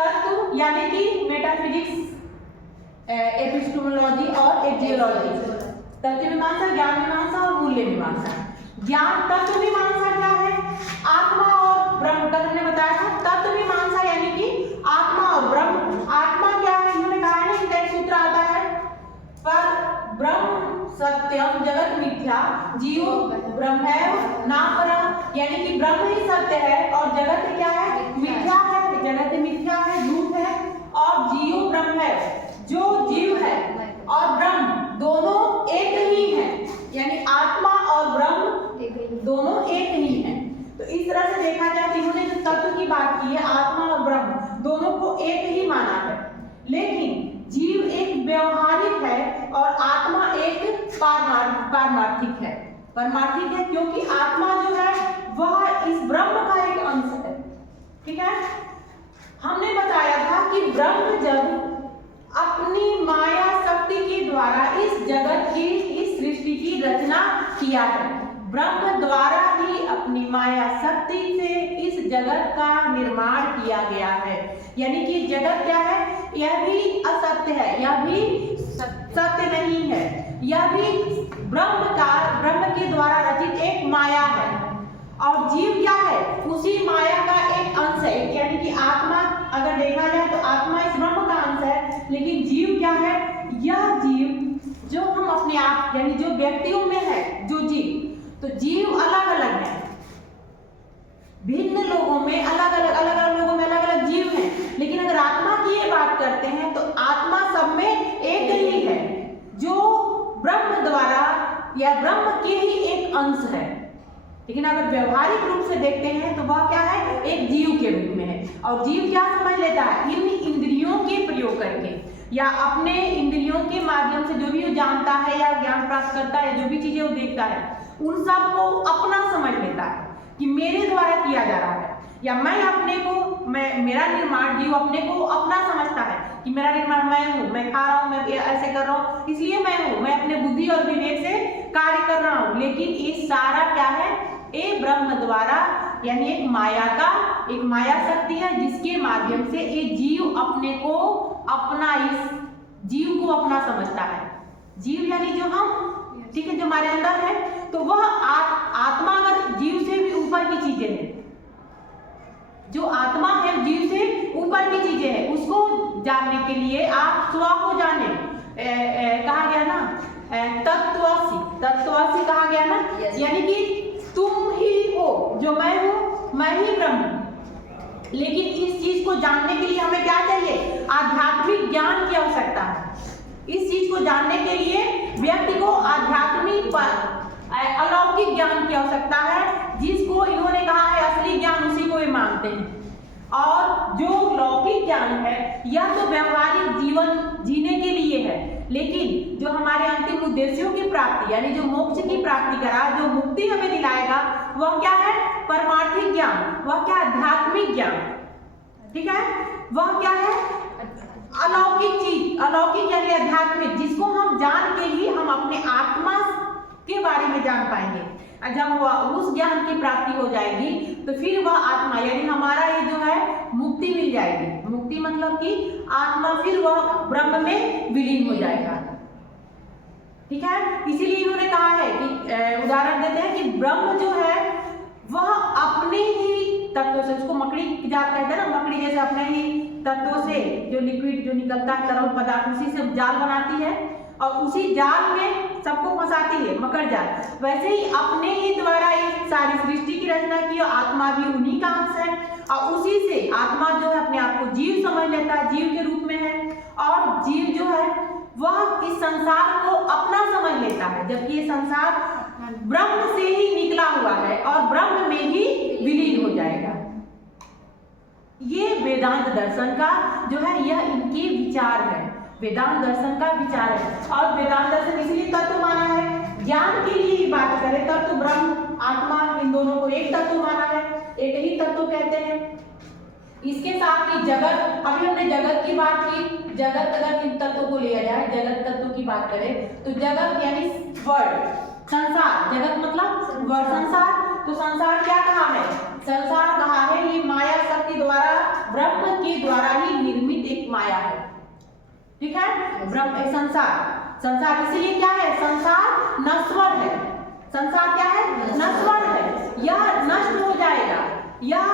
तत्व यानी कि मेटाफिजिक्स, एपिस्टेमोलॉजी और एटियोलॉजी। तत्व मीमांसा, ज्ञान मीमांसा और मूल्य मीमांसा। ज्ञान तत्व मीमांसा क्या है? आत्मा और ब्रह्म, कल हमने बताया था। तत्व मीमांसा यानी कि आत्मा और ब्रह्म। आत्मा क्या है? इन्होंने कहा है ना, इनका एक सूत्र आता है, पर ब्रह्म सत्यम जगत मिथ्या जीव ब्रह्मैव नापरम, यानी कि ब्रह्म ही सत्य है और जगत क्या है? मिथ्या है। जगत मिथ्या है, झूठ है, और जीव ब्रह्म है। जो जीव है और ब्रह्म दोनों एक ही है, यानी आत्मा और ब्रह्म दोनों एक ही है। तो इस तरह से देखा जाए, इन्होंने जो तत्व की बात की है, आत्मा और ब्रह्म दोनों को एक ही माना है। लेकिन जीव एक व्यवहारिक है और आत्मा एक पारमार्थिक है। पारमार्थिक है क्योंकि आत्मा जो है वह इस ब्रह्म का एक अंश है। ठीक है, हमने बताया था कि ब्रह्म जब अपनी माया शक्ति के द्वारा इस जगत की, इस सृष्टि की रचना किया है। ब्रह्म द्वारा ही अपनी माया शक्ति से इस जगत का निर्माण किया गया है। यानी कि जगत क्या है? यह भी असत्य है, यह भी सत्य नहीं है, यह भी ब्रह्म के द्वारा रचित एक माया है। और जीव क्या है? उसी माया का एक अंश है। यानी कि आत्मा अगर देखा जाए तो आत्मा इस ब्रह्म का अंश है, लेकिन जीव क्या है? यह जीव जो हम अपने आप, यानी जो व्यक्तियों में है जो जीव, तो जीव अलग अलग है, भिन्न लोगों में अलग अलग लोगों में अलग अलग जीव हैं। लेकिन अगर आत्मा की ये बात करते हैं तो आत्मा सब में एक ही है, जो ब्रह्म द्वारा या ब्रह्म के ही एक अंश है। लेकिन अगर व्यवहारिक रूप से देखते हैं तो वह क्या है? एक जीव के रूप में है। और जीव क्या समझ लेता है? इन इंद्रियों के प्रयोग करके या अपने इंद्रियों के माध्यम से जो भी वो जानता है या ज्ञान प्राप्त करता है, जो भी चीजें वो देखता है, उन सब को अपना समझ लेता है कि मेरे द्वारा किया जा रहा है, या मैं अपने को, मेरा निर्माण, जीव अपने को अपना समझता है कि मेरा निर्माण मैं हूँ, मैं खा रहा हूँ, मैं ऐसे कर रहा हूँ, इसलिए मैं हूँ, मैं अपने बुद्धि और विवेक से कार्य कर रहा हूँ। लेकिन ये सारा क्या है? एक ब्रह्म द्वारा, यानी एक माया शक्ति है, जिसके माध्यम से एक जीव अपने को अपना, इस जीव को अपना समझता है। जीव यानी जो हम, ठीक है, जो हमारे अंदर है, तो वह आत्मा अगर जीव से भी ऊपर की चीजें हैं, जो आत्मा है जीव से ऊपर की चीजें हैं, उसको जानने के लिए आप स्व को जाने, कहा गया ना तत्वसी कहा गया ना, यानी कि तुम ही हो जो मैं हूं, मैं ही ब्रह्म। लेकिन इस चीज को जानने के लिए हमें क्या चाहिए? आध्यात्मिक ज्ञान की आवश्यकता है। इस चीज को जानने के लिए व्यक्ति को आध्यात्मिक अलौकिक ज्ञान की आवश्यकता है, जिसको इन्होंने कहा है असली ज्ञान, उसी को ये मानते हैं। और जो लौकिक ज्ञान है यह तो व्यवहारिक जीवन जीने के लिए है, लेकिन जो हमारे अंतिम उद्देश्यों की प्राप्ति, यानी जो मोक्ष की प्राप्ति करा, जो मुक्ति हमें दिलाएगा, वह क्या है? परमार्थिक ज्ञान। वह क्या? आध्यात्मिक ज्ञान। ठीक है, वह क्या है? अलौकिक चीज, अलौकिक यानी आध्यात्मिक, जिसको हम जान के ही हम अपने आत्मा के बारे में जान पाएंगे। जब वह उस ज्ञान की प्राप्ति हो जाएगी तो फिर वह आत्मा, यानी हमारा ये जो है मुक्ति मिल जाएगी। मुक्ति मतलब कि आत्मा फिर वह ब्रह्म में विलीन हो जाएगा। ठीक है, इसीलिए इन्होंने कहा है कि उदाहरण देते हैं कि ब्रह्म जो है वह अपने ही तत्वों से, उसको मकड़ी की जात कहते हैं ना, मकड़ी जैसे अपने ही तत्वों से जो लिक्विड जो निकलता है, तरल पदार्थ, उसी से जाल बनाती है और उसी जाल में सबको फंसाती है, मकर जाल। वैसे ही अपने ही द्वारा इस सारी सृष्टि की रचना की, और आत्मा भी उन्हीं का अंश है। और उसी से आत्मा जो है अपने आप को जीव समझ लेता है, जीव के रूप में है, और जीव जो है वह इस संसार को अपना समझ लेता है, जबकि ये संसार ब्रह्म से ही निकला हुआ है और ब्रह्म में ही विलीन हो जाएगा। ये वेदांत दर्शन का जो है, यह इनके विचार है, वेदांत दर्शन का विचार है। और वेदांत दर्शन इसलिए तत्व माना है, ज्ञान के लिए ही बात करें तब तो ब्रह्म आत्मा इन दोनों को एक तत्व माना है, एक ही तत्व कहते हैं। इसके साथ ही जगत, अभी हमने जगत की बात की, जगत अगर इन तत्वों को लिया जाए, जगत तत्व की बात करें तो जगत यानी वर्ल्ड, संसार, जगत मतलब वर्ल्ड, संसार। तो संसार क्या कहा है? संसार कहा है ये माया शक्ति द्वारा, ब्रह्म के द्वारा ही ठीक है। ब्रह्म संसार, संसार इसलिए क्या है, संसार नश्वर है। संसार क्या है, नश्वर है, यह नष्ट हो जाएगा, यह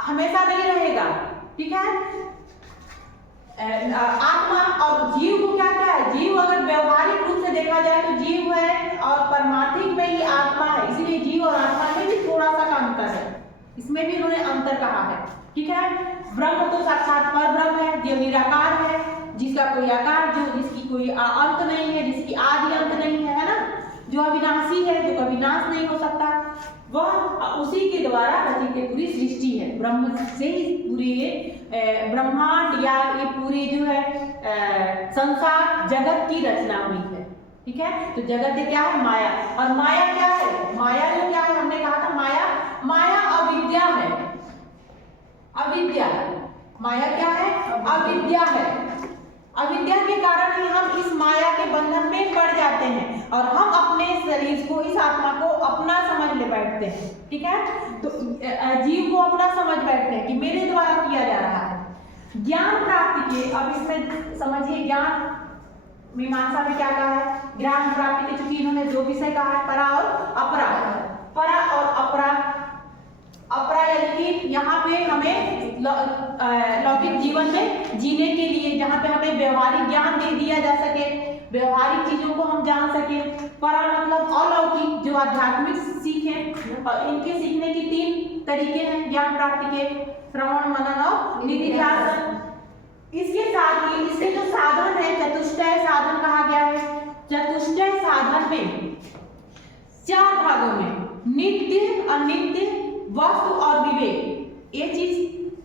हमेशा नहीं रहेगा। ठीक है। आत्मा और जीव को क्या क्या है, जीव अगर व्यवहारिक रूप से देखा जाए तो जीव है और परमार्थिक में ही आत्मा है, इसीलिए जीव और आत्मा में भी थोड़ा सा का अंतर है, इसमें भी इन्होंने अंतर कहा है। ठीक है। ब्रह्म तो साक्षात पर ब्रह्म है, जो निराकार है, जिसका कोई आकार, जो जिसकी कोई अंत नहीं है, जिसकी आदि अंत नहीं है ना, जो अविनाशी है, जो कभी नाश नहीं हो सकता, वह उसी के द्वारा रचित पूरी सृष्टि है। ब्रह्म से ही पूरे ब्रह्मांड या ये पूरे जो है संसार जगत की रचना हुई है। ठीक है। तो जगत क्या है, माया। और माया क्या है, माया जो क्या है, हमने कहा था माया, माया अविद्या है। अविद्या, माया क्या है, अविद्या है। अविद्या के कारण ही हम इस माया के बंधन में पड़ जाते हैं और हम अपने शरीर को, इस आत्मा को अपना समझ ले बैठते हैं। ठीक है। तो जीव को अपना समझ बैठते हैं कि मेरे द्वारा किया जा रहा है। ज्ञान प्राप्ति के, अब इसमें समझिए ज्ञान मीमांसा में क्या कहा है, ज्ञान प्राप्ति के, चूंकि इन्होंने दो विषय कहा है, परा और अपरा। परा और अपरा, अपरा यानी कि यहाँ पे हमें लौकिक जीवन में जीने के लिए, जहाँ पे हमें व्यवहारिक ज्ञान दे दिया जा सके, व्यवहारिक चीजों को हम जान सके। परा मतलब अलौकिक, जो आध्यात्मिक सीख है, और इनके सीखने की 3 तरीके हैं ज्ञान प्राप्ति के, श्रवण, मनन और निधिध्यासन। इसके साथ ही इसके जो साधन है, चतुष्टय साधन कहा गया है। चतुष्टय साधन में 4 भागों में नित्य, अनित्य, वस्तु और विवेक, ये चीज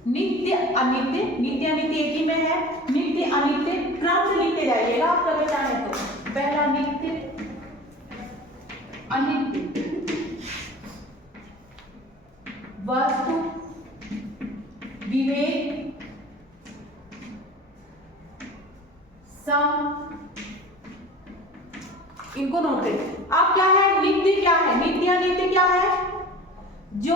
नित्य अनित्य, नित्य अनित्य एक ही में है, नित्य अनित्य क्रम से लिखते जाइएगा आप कभी चाहें तो। पहला नित्य, अनित्य, वस्तु, विवेक, सम, इनको नोट करें। अब क्या है नित्य, क्या है नित्य अनित्य, क्या है, जो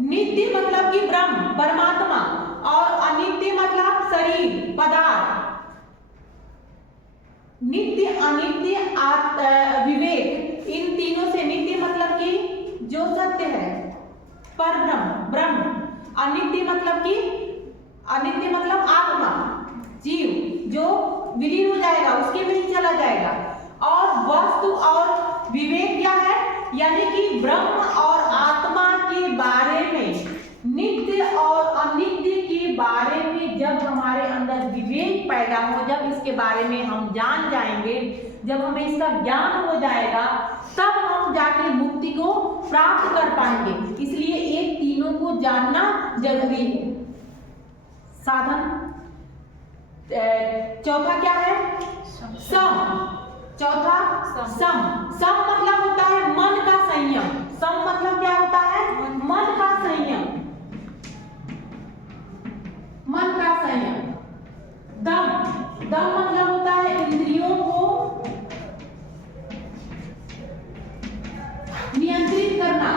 नित्य मतलब कि ब्रह्म परमात्मा, और अनित्य मतलब शरीर पदार्थ। नित्य अनित्य विवेक, इन तीनों से, नित्य मतलब कि जो सत्य है, पर ब्रह्म, ब्रह्म। अनित्य मतलब कि, अनित्य मतलब आत्मा, जीव जो विलीन हो जाएगा, उसके में ही चला जाएगा। और वस्तु और विवेक क्या है, यानी कि ब्रह्म और आत्मा के बारे में, नित्य और अनित्य के बारे में जब हमारे अंदर विवेक पैदा हो, जब इसके बारे में हम जान जाएंगे, जब हमें इसका ज्ञान हो जाएगा, तब हम जाके मुक्ति को प्राप्त कर पाएंगे। इसलिए ये तीनों को जानना जरूरी है। साधन चौथा क्या है, सम। चौथा सम। सम मतलब होता है मन का संयम। सम मतलब क्या होता है, मन का संयम, मन का संयम। दम, दम मतलब होता है इंद्रियों को नियंत्रित करना।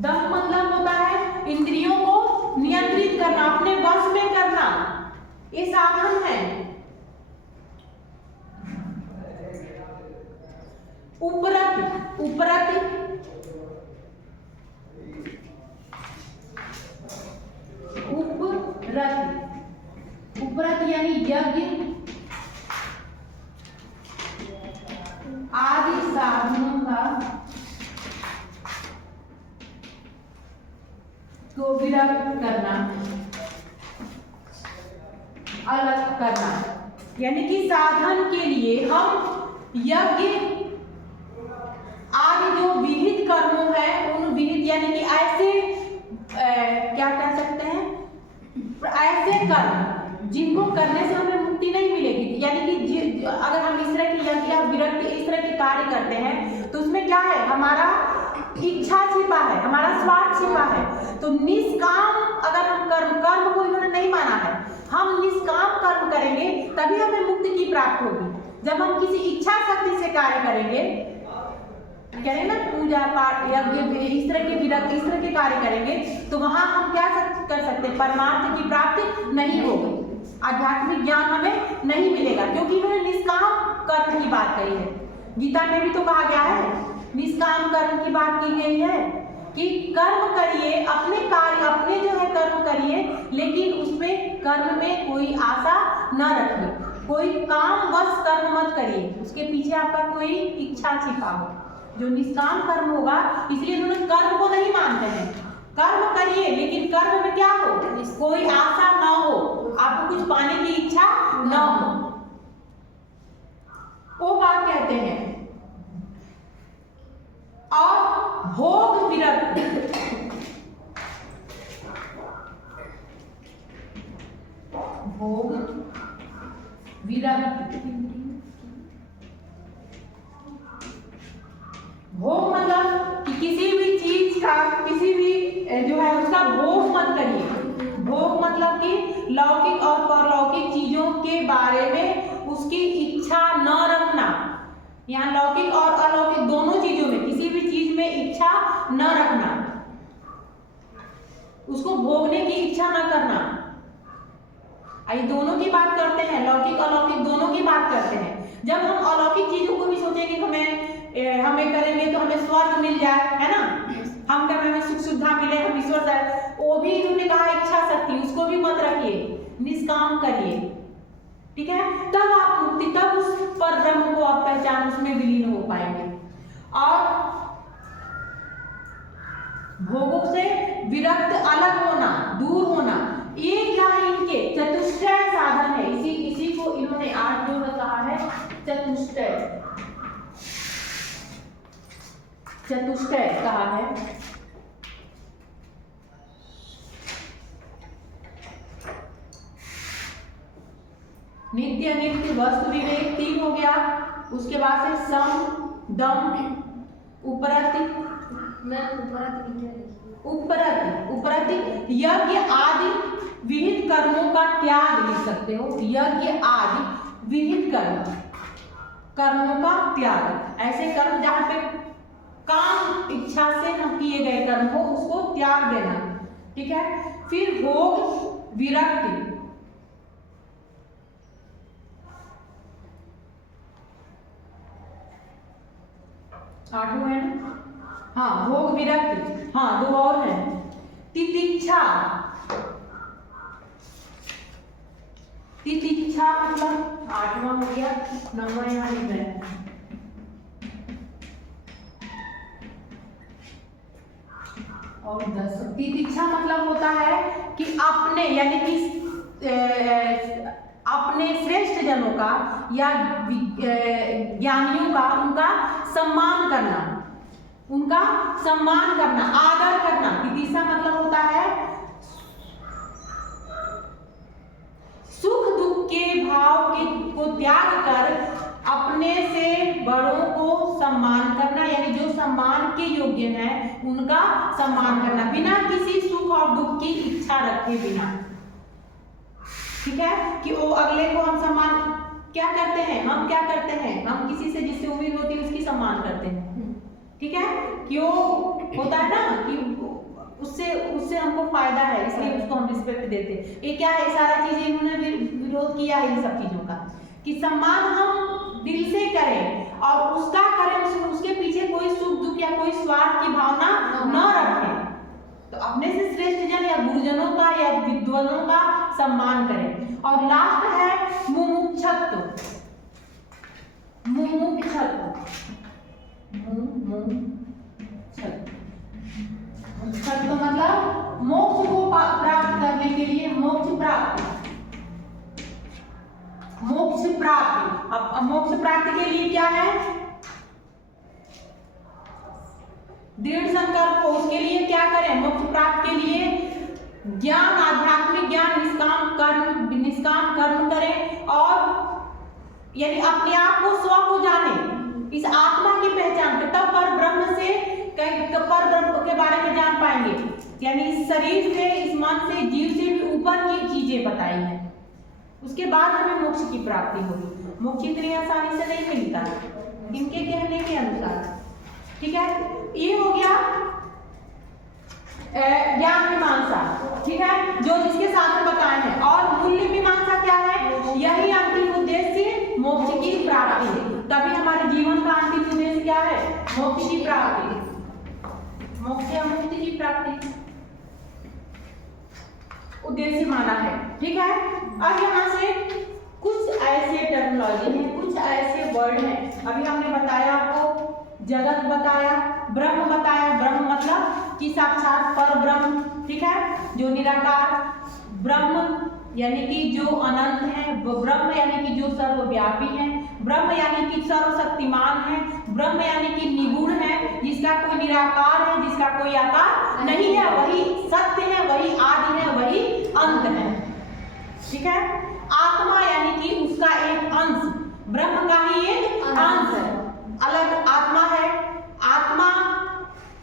दम मतलब होता है इंद्रियों को नियंत्रित करना, अपने वश में करना, ये साधन है। उपरत, उपरत, उपरत, उपरत यानी यज्ञ आदि साधनों का को विरक्त करना, अलग करना। यानी कि साधन के लिए हम यज्ञ आदि जो विहित कर्मों है, उन विहित यानी कि ऐसे क्या कह सकते हैं, ऐसे कर्म जिनको करने से हमें मुक्ति नहीं मिलेगी। यानी कि अगर हम इस तरह की यज्ञ या विरक्त इस तरह के कार्य करते हैं तो उसमें क्या है, हमारा इच्छा छिपा है, हमारा स्वार्थ छिपा है। तो निष्काम अगर हम कर्म को इन्होंने नहीं माना है, हम निष्काम कर्म करेंगे तभी हमें मुक्ति की प्राप्त होगी। जब हम किसी इच्छा शक्ति से कार्य करेंगे कह रहे ना पूजा पाठ यज्ञ इस तरह के विरक्त इस तरह के कार्य करेंगे तो वहां हम क्या कर सकते हैं, परमार्थ की प्राप्ति नहीं होगी, आध्यात्मिक ज्ञान हमें नहीं मिलेगा, क्योंकि इन्होंने निष्काम कर्म की बात कही है। गीता में भी तो कहा गया है, निष्काम कर्म की बात की गई है कि कर्म करिए, अपने कार्य अपने जो है कर्म करिए, लेकिन उसमें कर्म में कोई आशा न रखिए, कोई काम वश कर्म मत करिए, उसके पीछे आपका कोई इच्छा छिपा हो, जो निष्काम कर्म होगा। इसलिए उन्होंने कर्म को नहीं मानते हैं, कर्म करिए लेकिन कर्म में क्या हो, कोई आशा न हो, आपको कुछ पाने की इच्छा न हो, वो बात कहते हैं। और भोग विरक्त, भोग विरक्त, भोग मतलब कि किसी भी चीज का किसी भी जो है उसका भोग मत करिए। भोग मतलब कि लौकिक और परलौकिक चीजों के बारे में उसकी इच्छा न रखना। यहाँ लौकिक और अलौकिक दोनों चीजों में किसी भी चीज में इच्छा न रखना, उसको भोगने की इच्छा न करना। ये दोनों की बात करते हैं, लौकिक अलौकिक दोनों की बात करते हैं। जब हम अलौकिक चीजों को भी सोचेंगे हमें करेंगे तो हमें स्वर्ग मिल जाए, है ना, हम कहें हमें सुख सुविधा मिले, हम ईश्वर जाए, वो भी इन्होंने कहा इच्छा शक्ति, उसको भी मत रखिए, निष्काम करिए, ठीक है, तब आप मुक्ति, तब उस पर ब्रह्म को आप पहचान, उसमें विलीन हो पाएंगे। और भोगों से विरक्त, अलग होना, दूर होना, ये क्या है, इनके चतुष्टय साधन है। इसी को इन्होंने आज जो कहा है चतुष्टय, चतुष्टय कहा है। नित्य अनित्य वस्तु विवेक 3 हो गया, उसके बाद से सम, दम, उपरति, उपरति यज्ञ आदि विहित कर्मों का त्याग लिख सकते हो, यज्ञ आदि विहित कर्मों का त्याग, ऐसे कर्म जहां पे काम इच्छा से हम किए गए कर्म हो उसको त्याग देना, ठीक है। फिर भोग विरक्ति, आठवां है ना, हाँ भोग विरक्ति, हाँ 2 और है, तितिक्षा, तितिक्षा मतलब 8वां हो गया, 9वां यहाँ लिख रहे हैं। और 10, तितिक्षा मतलब होता है कि अपने यानी कि अपने श्रेष्ठ जनों का या ज्ञानियों का उनका सम्मान करना, उनका सम्मान करना, आदर करना। तितिक्षा मतलब होता है सुख दुख के भाव को त्याग कर अपने से बड़ों को सम्मान करना, यानी जो सम्मान के योग्य है उनका सम्मान करना, बिना किसी सुख और दुख की इच्छा रखे बिना, ठीक है, कि वो अगले को हम सम्मान क्या करते हैं, हम क्या करते हैं, हम किसी से जिससे उम्मीद होती है उसकी सम्मान करते हैं, ठीक है, कि वो होता है ना कि उससे हमको फायदा है इसलिए उसको हम रिस्पेक्ट देते हैं। ये क्या है, सारा चीजें इन्होंने विरोध किया है इन सब चीजों का, कि सम्मान हम दिल से करें और उसका करें, उसके पीछे कोई सुख दुख या कोई स्वार्थ की भावना न रखें। तो अपने से श्रेष्ठ जन या गुरुजनों का या विद्वानों का सम्मान करें। और लास्ट है मुमुक्षत्व, मुमुक्षत्व, मुमुक्षत्व मतलब मोक्ष को प्राप्त करने के लिए, मोक्ष प्राप्ति, मोक्ष प्राप्ति। अब मोक्ष प्राप्ति के लिए क्या है, दृढ़ संकल्प हो, उसके लिए क्या करें, मोक्ष प्राप्ति के लिए ज्ञान, आध्यात्मिक ज्ञान, निष्काम कर्म करें और यानी अपने आप को स्व को जाने, इस आत्मा की पहचान कर, तब पर ब्रह्म से पर ब्रह्म के बारे में जान पाएंगे। यानी इस शरीर से, इस मन से, जीव से भी ऊपर की चीजें बताई हैं, उसके बाद हमें मोक्ष की प्राप्ति होगी। मोक्ष इतनी आसानी से नहीं मिलता इनके कहने के अनुसार। ठीक है, ये हो गया ज्ञान मीमांसा, ठीक है, जो जिसके साधन बताए हैं। और मूल्य मीमांसा क्या है? यही अंतिम उद्देश्य मोक्ष की प्राप्ति। तभी हमारे जीवन का अंतिम उद्देश्य क्या है? मोक्ष की प्राप्ति, मोक्ष या मुक्ति की प्राप्ति उद्देश्य माना है। ठीक है, अब यहाँ से कुछ ऐसे टर्मिनोलॉजी हैं, कुछ ऐसे वर्ड हैं। अभी हमने बताया आपको, जगत बताया, ब्रह्म बताया। ब्रह्म मतलब कि साक्षात पर ब्रह्म, ठीक है, जो निराकार ब्रह्म यानी कि जो अनंत है, ब्रह्म यानी कि जो सर्वव्यापी है, ब्रह्म यानी कि सर्वशक्तिमान है, ब्रह्म यानी कि निगुण है, जिसका कोई निराकार है, जिसका कोई आकार नहीं है, वही सत्य है, वही आदि है, वही अंत है। ठीक है, आत्मा यानी कि उसका एक अंश, ब्रह्म का ही एक अंश है, अलग आत्मा है। आत्मा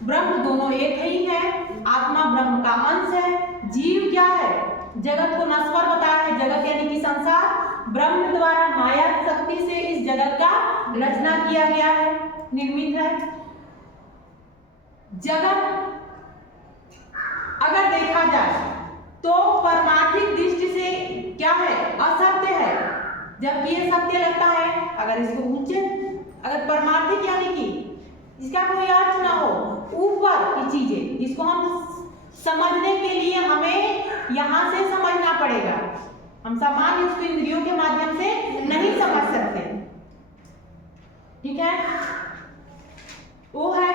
ब्रह्म दोनों एक ही है, आत्मा ब्रह्म का अंश है। जीव क्या है? जगत को नश्वर बताया है, जगत यानी कि संसार ब्रह्म द्वारा माया शक्ति से इस जगत का रचना किया गया है, निर्मित है। जगत अगर देखा जाए तो परमार्थिक दृष्टि से क्या है? असत्य है, जबकि ये सत्य लगता है। अगर इसको ऊंचे, अगर परमार्थिक यानी कि इसका कोई अर्थ ना हो, ऊपर की चीजें जिसको हम समझने के लिए हमें यहां से समझना पड़ेगा, हम सामान्य उसको इंद्रियों के माध्यम से नहीं समझ सकते। ठीक है, वो है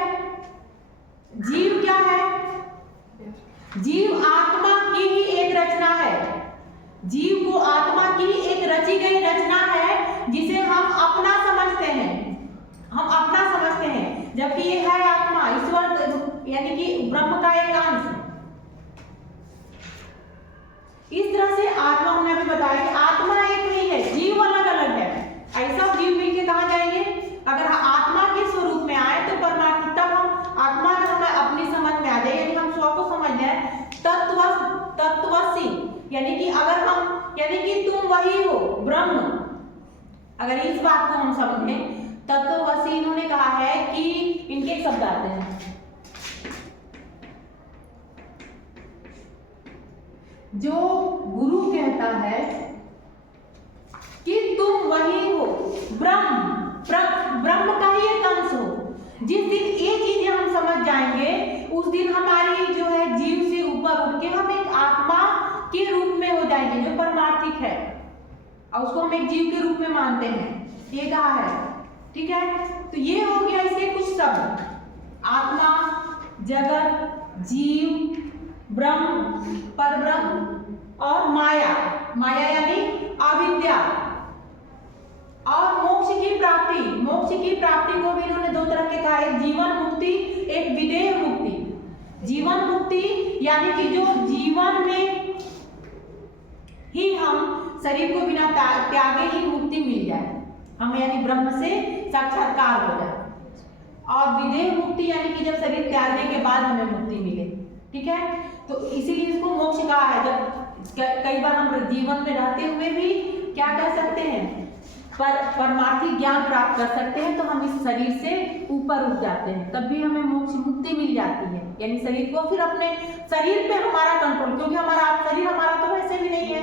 जीव। क्या है? जीव आत्मा की ही एक रचना है, जीव को आत्मा की एक रची गई रचना है, जिसे हम अपना समझते हैं, हम अपना समझते हैं, जबकि ये है आत्मा, ईश्वर यानी कि ब्रह्म का एक अंश। इस तरह से आत्मा हमने अभी बताया कि आत्मा एक नहीं है, जीव अलग अलग है। ऐसा जीव मिलके कहा जाएंगे? अगर आत्मा के स्वरूप में आए तो परमार्थिक, तब हम आत्मा अगर हमें अपनी समझ में आ जाए, यानी हम स्व को समझ जाए, तत्वसी यानी कि अगर हम, यानी कि तुम वही हो ब्रह्म, अगर इस बात को हम समझें, तत्वसी इन्होंने कहा है कि इनके शब्द आते हैं, जो गुरु कहता है कि तुम वही हो ब्रह्म, ब्रह्म का ही एक अंश हो। जिस दिन ये चीजें हम समझ जाएंगे, उस दिन हमारी जो है जीव से ऊपर उठ के हम एक आत्मा के रूप में हो जाएंगे, जो परमार्थिक है, और उसको हम एक जीव के रूप में मानते हैं, ये कहा है। ठीक है, तो ये हो गया इसके कुछ शब्द, आत्मा, जगत, जीव, ब्रह्म, परब्रह्म और माया। माया यानी अविद्या। और मोक्ष की प्राप्ति, मोक्ष की प्राप्ति को भी इन्होंने दो तरह के कहा, एक जीवन मुक्ति, एक विदेह मुक्ति। जीवन मुक्ति यानी कि जो जीवन में ही हम शरीर को बिना त्यागे ही मुक्ति मिल जाए, हमें यानी ब्रह्म से साक्षात्कार हो जाए। और विदेह मुक्ति यानी कि जब शरीर त्यागने के बाद हमें मुक्ति मिले। ठीक है, तो इसीलिए इसको मोक्ष कहा है। जब कई बार हम जीवन में रहते हुए भी क्या कह सकते हैं, परमार्थिक ज्ञान प्राप्त कर सकते हैं, तो हम इस शरीर से ऊपर उठ जाते हैं, तब भी हमें मोक्ष मुक्ति मिल जाती है। यानी शरीर को फिर अपने शरीर पे हमारा कंट्रोल, क्योंकि हमारा शरीर हमारा तो वैसे भी नहीं है,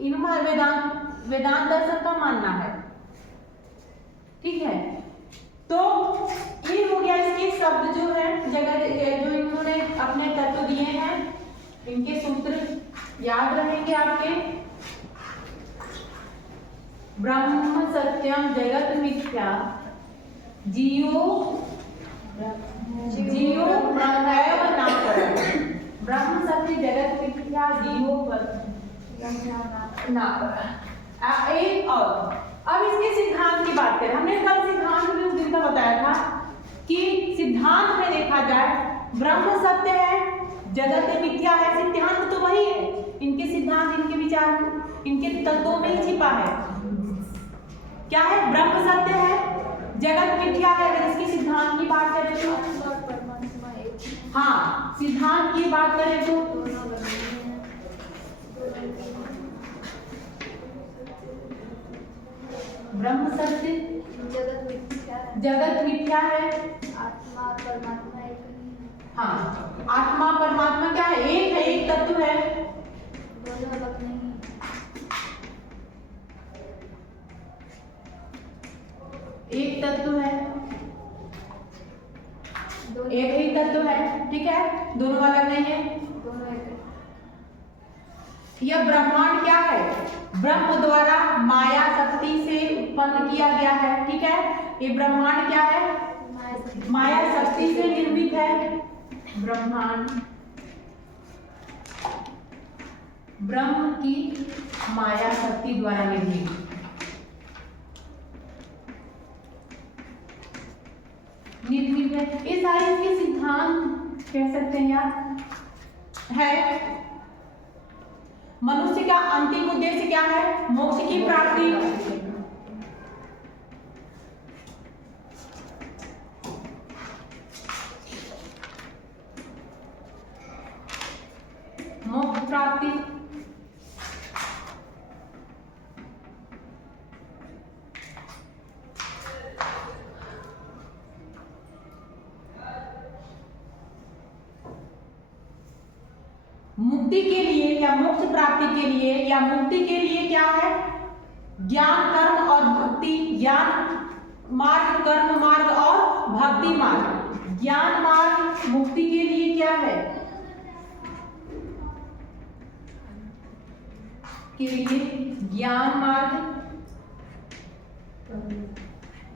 इनमें वेदांत दर्शन का मानना है। ठीक है, तो ये हो गया इसके शब्द जो है, जगह जो इन्होंने अपने तत्व दिए हैं, इनके सूत्र याद रहेंगे आपके। ब्रह्म सत्यम जगत मिथ्या, जीवो ब्रह्मैव नापरः। ब्रह्म सत्य जगत मिथ्या, जीवो नापरः। एक और अब इसके सिद्धांत की बात करें। हमने कल सिद्धांत में उस दिन का बताया था कि सिद्धांत में देखा जाए ब्रह्म सत्य है, जगत मिथ्या है, सिद्धांत तो वही है। इनके सिद्धांत, इनके विचार, इनके तत्वों में ही छिपा है। क्या है? ब्रह्म सत्य है, जगत मिथ्या है। अगर इसके सिद्धांत की बात करें तो, हाँ, सिद्धांत की बात करें तो ब्रह्म सत्य, जगत मिथ्या है, आत्मा परमात्मा एक नहीं है। हाँ आत्मा परमात्मा क्या है, एक है, एक तत्व है, दोनों अलग नहीं है। एक तत्व है, दोनों एक ही तत्व है, ठीक है, दोनों अलग नहीं है। दोनों एक है। यह ब्रह्मांड क्या है, ब्रह्म द्वारा माया शक्ति से उत्पन्न किया गया है, ठीक है। ये ब्रह्मांड क्या है, माया शक्ति से निर्मित है। ब्रह्मांड ब्रह्म की माया शक्ति द्वारा निर्मित। निर्मित है, ये सारे इसके सिद्धांत कह सकते हैं यार है। मनुष्य का अंतिम उद्देश्य क्या है, मोक्ष की प्राप्ति। मोक्ष प्राप्ति, मुक्ति के लिए या मोक्ष प्राप्ति के लिए या मुक्ति के लिए क्या है, ज्ञान कर्म और भक्ति, ज्ञान मार्ग, कर्म मार्ग और भक्ति मार्ग। ज्ञान मार्ग मुक्ति के लिए क्या है, के लिए ज्ञान मार्ग,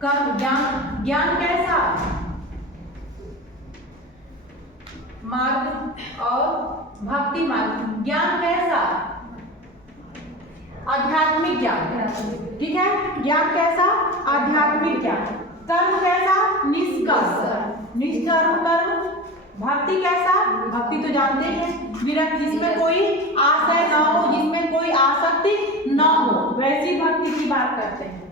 कर्म ज्ञान, ज्ञान कैसा मार्ग और भक्ति मार्ग। ज्ञान कैसा, आध्यात्मिक ज्ञान, ठीक है, ज्ञान कैसा, आध्यात्मिक ज्ञान। कर्म कैसा, निष्कर्म, निष्कर्म कर्म। भक्ति कैसा, भक्ति तो जानते हैं, विरक्त, जिसमें कोई आशय ना हो, जिसमें कोई आसक्ति ना हो, वैसी भक्ति की बात करते हैं।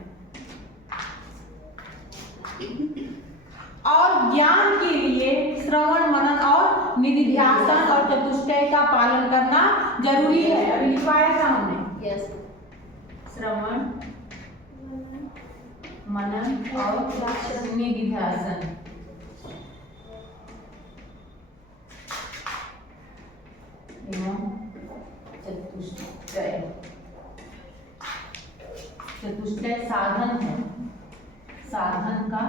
और ज्ञान के लिए श्रवण मनन और निधिध्यासन और चतुष्टय का पालन करना जरूरी है। अभी लिखवाया था हमने, यस, श्रवण मनन और निधिध्यासन। चतुष्टय, चतुष्टय साधन है, साधन का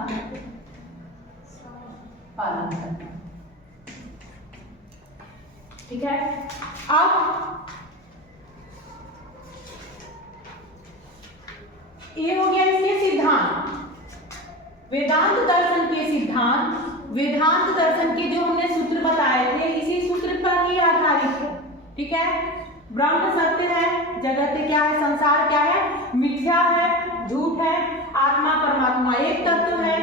पालन करना, ठीक है। अब ये हो गया इसके सिद्धांत, वेदांत दर्शन के सिद्धांत। वेदांत दर्शन के जो हमने सूत्र बताए थे, इसी सूत्र पर ही आधारित है, ठीक है। ब्रह्म सत्य है, जगत क्या है, संसार क्या है, मिथ्या है, झूठ है, आत्मा परमात्मा एक तत्व है।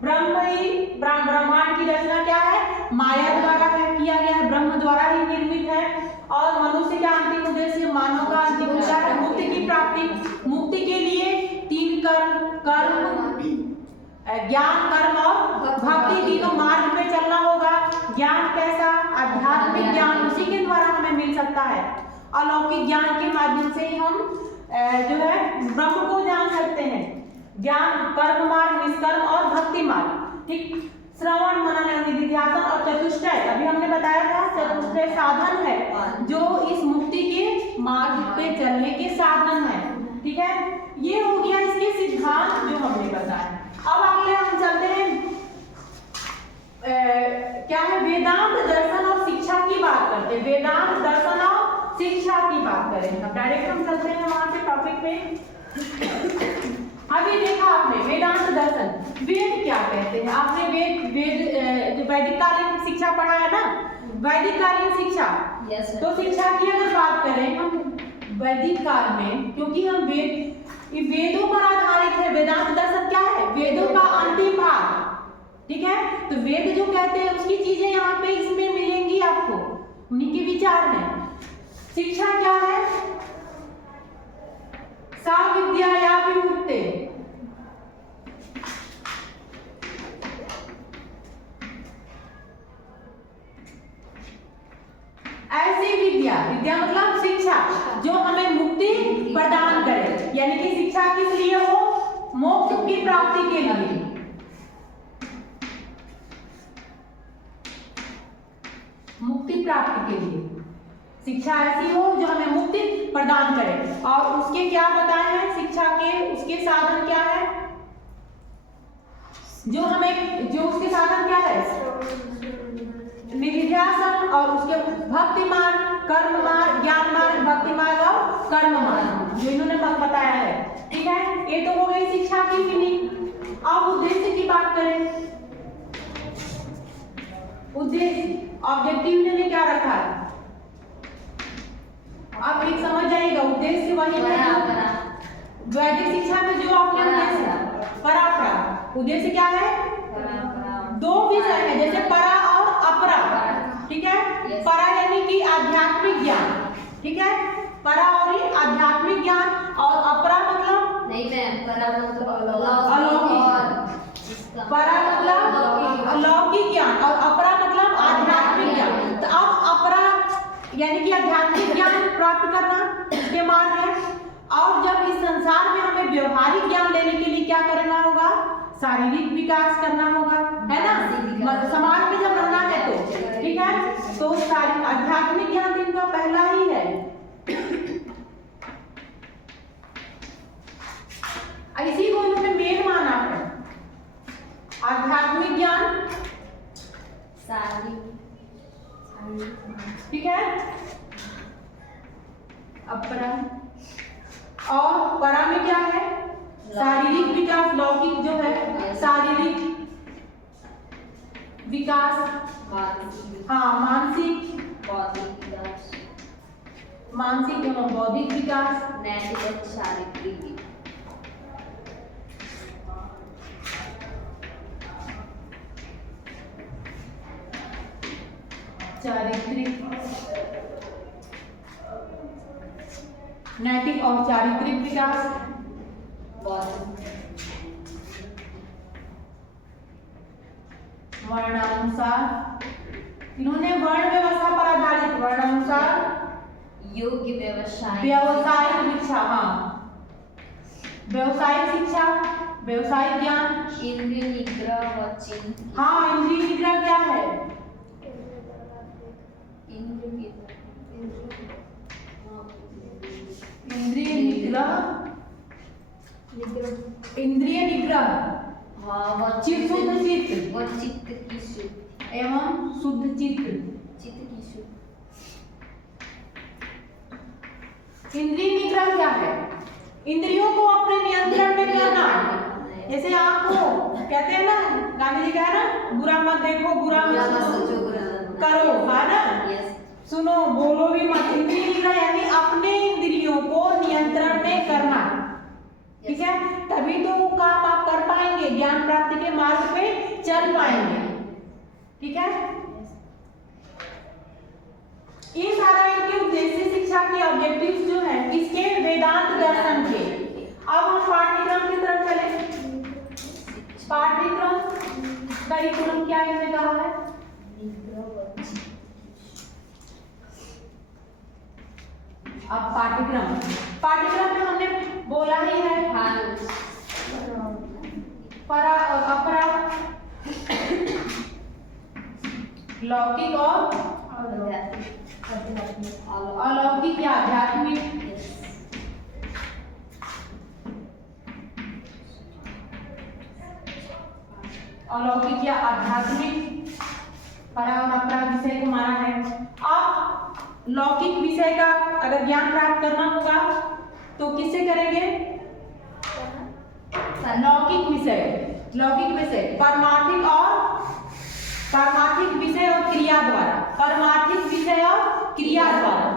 ब्रह्म ही, ब्रह्मांड की रचना क्या है, माया द्वारा है, किया गया है, ब्रह्म द्वारा ही निर्मित है। और मनुष्य का अंतिम उद्देश्य, मानव का अंतिम उद्देश्य है मुक्ति की प्राप्ति। मुक्ति के लिए तीन कर्म, ज्ञान कर्म और भक्ति, तीनों मार्ग पे चलना होगा। ज्ञान कैसा, आध्यात्मिक ज्ञान, उसी के द्वारा हमें मिल सकता है। अलौकिक ज्ञान के माध्यम से ही हम जो है ब्रह्म को जान सकते हैं। ज्ञान, कर्म मार्ग, निष्कर्म और भक्ति मार्ग, ठीक। श्रवण मनन निधिध्यासन और चतुष्टय, अभी हमने बताया था, चतुष्टय साधन है जो इस मुक्ति के मार्ग पे चलने के साधन है, ठीक है। ये हो गया इसके सिद्धांत जो हमने बताया। अब अगले हम चलते हैं क्या है, वेदांत दर्शन और शिक्षा की बात करते हैं। वेदांत दर्शन और शिक्षा की बात करें, अब डायरेक्ट हम चलते हैं वहां से टॉपिक पे। अभी देखा आपने वेदांत दर्शन, वेद क्या कहते हैं, आपने वेद वैदिक कालीन शिक्षा पढ़ा है ना, वैदिक कालीन शिक्षा। yes, तो शिक्षा की अगर बात करें हम वैदिक काल में, क्योंकि हम वेदों पर आधारित है। वेदांत दर्शन क्या है, वेदों का अंतिम भाग, ठीक है। तो वेद जो कहते हैं उसकी चीजें यहाँ पे इसमें मिलेंगी आपको, उन्हीं के विचार हैं। शिक्षा क्या है, सा विद्या या विमुक्ते, ऐसी विद्या, विद्या मतलब शिक्षा, जो हमें मुक्ति प्रदान करे। यानी कि शिक्षा किस लिए हो, मुक्ति प्राप्ति के लिए, मुक्ति प्राप्ति के लिए शिक्षा ऐसी हो जो हमें मुक्ति प्रदान करे। और उसके क्या बताए हैं, शिक्षा के उसके साधन क्या है, जो हमें, जो उसके साधन क्या है, निधिध्यासन, और उसके भक्ति मार्ग, कर्म मार्ग, ज्ञान मार्ग, भक्ति मार्ग और कर्म मार्ग, जो इन्होंने बताया है। ठीक है, ये तो हो गई शिक्षा की मीनिंग। अब उद्देश्य की बात करें, उद्देश्य ऑब्जेक्टिव ने क्या रखा है, आप एक समझ जाएगा। उद्देश्य वही है वैदिक शिक्षा में जो आपने उद्देश्य परापरा, उद्देश्य क्या है, दो विषय है, जैसे परा और अपरा। ठीक है, परा यानी कि आध्यात्मिक ज्ञान, ठीक है, परा और ही आध्यात्मिक ज्ञान, और अपरा मतलब नहीं मैम, परा मतलब अलौकिक, परा मतलब अलौकिक ज्ञान और अपरा मतलब आध्यात्मिक ज्ञान। तो अब अपरा यानी कि आध्यात्मिक ज्ञान प्राप्त करना इसके मार्ग है। और जब इस संसार में हमें व्यवहारिक ज्ञान लेने के लिए क्या करना होगा, शारीरिक विकास करना होगा, है ना, समाज में जब रहना है तो। ठीक है, तो सारी आध्यात्मिक ज्ञान इनका पहला ही है। इसी को इन्होंने मेन माना है, आध्यात्मिक ज्ञान, ठीक है, अपरा। और परा में क्या है, शारीरिक विकास, लौकिक जो है शारीरिक विकास, हाँ मानसिक, मानसिक एवं बौद्धिक विकास, नैतिक और चारित्रिक। चारित्रिक, नैतिक और चारित्रिक विकास, वर्णानुसार, इन्होंने वर्ण व्यवस्था पर आधारित, वर्णानुसार योग्य व्यवसाय, व्यावसायिक शिक्षा, हाँ व्यावसायिक शिक्षा, व्यवसायिक ज्ञान, इंद्रिय निग्रह व चिन्ह। हाँ इंद्रिय निग्रह क्या है, इंद्रिय निग्रह, इंद्रिय निग्रह, हाँ चित्त, शुद्ध चित्त, व चित्त की शुद्धि एवं शुद्ध चित्त, चित्त की शुद्धि। इंद्रिय निग्रह क्या है, इंद्रियों को अपने नियंत्रण में करना। जैसे आपको कहते हैं ना, गांधी जी कहा ना, बुरा मत देखो, बुरा मत सोचो, करो, है ना, सुनो, बोलो भी मत। इंद्रिय निग्रह यानी अपने इंद्रियों को नियंत्रण में करना। ठीक है, तभी तो वो काम आप कर पाएंगे, ज्ञान प्राप्ति के मार्ग पे चल पाएंगे। ठीक है, ये सारा इनके उद्देश्य, शिक्षा के ऑब्जेक्टिव्स जो है किसके, वेदांत दर्शन के। अब हम पाठ्यक्रम की तरफ चले। पाठ्यक्रम, करिकुलम क्या इन्होंने कहा है, अब पाठ्यक्रम, पाठ्यक्रम में हमने बोला ही है, परा और अपरा, लौकिक और अलौकिक या आध्यात्मिक, अलौकिक या आध्यात्मिक, परा और अपरा विषय को माना है। अब लौकिक विषय का अगर ज्ञान प्राप्त करना होगा तो किससे करेंगे, लौकिक विषय, लौकिक विषय परमार्थिक और पारमार्थिक विषय और क्रिया द्वारा, परमार्थिक विषय और क्रिया द्वारा।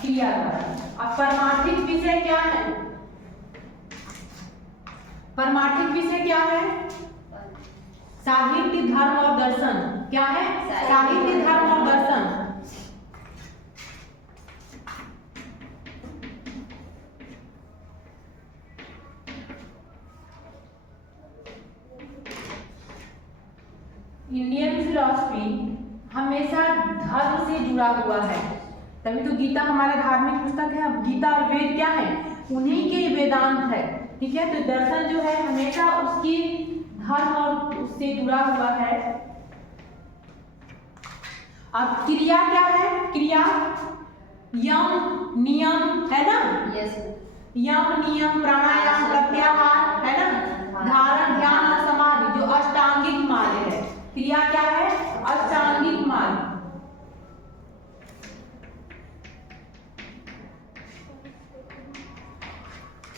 क्रिया द्वारा। अब परमार्थिक विषय क्या है, परमार्थिक विषय क्या है, साहित्य, धर्म और दर्शन। क्या है, साहित्य, धर्म और दर्शन। इंडियन फिलॉसफी हमेशा धर्म से जुड़ा हुआ है, तभी तो गीता हमारा धार्मिक पुस्तक है। अब गीता और वेद क्या है? उन्हीं के वेदांत है, ठीक है। तो दर्शन जो है हमेशा उसकी धर्म और उससे जुड़ा हुआ है। अब क्रिया क्या है? क्रिया यम नियम है ना, यस यम नियम प्राणायाम प्रत्याहार है ना, धारण ध्यान और समाधि जो अष्टांगिक मार्ग है। क्रिया क्या है? अष्टांगिक मार्ग।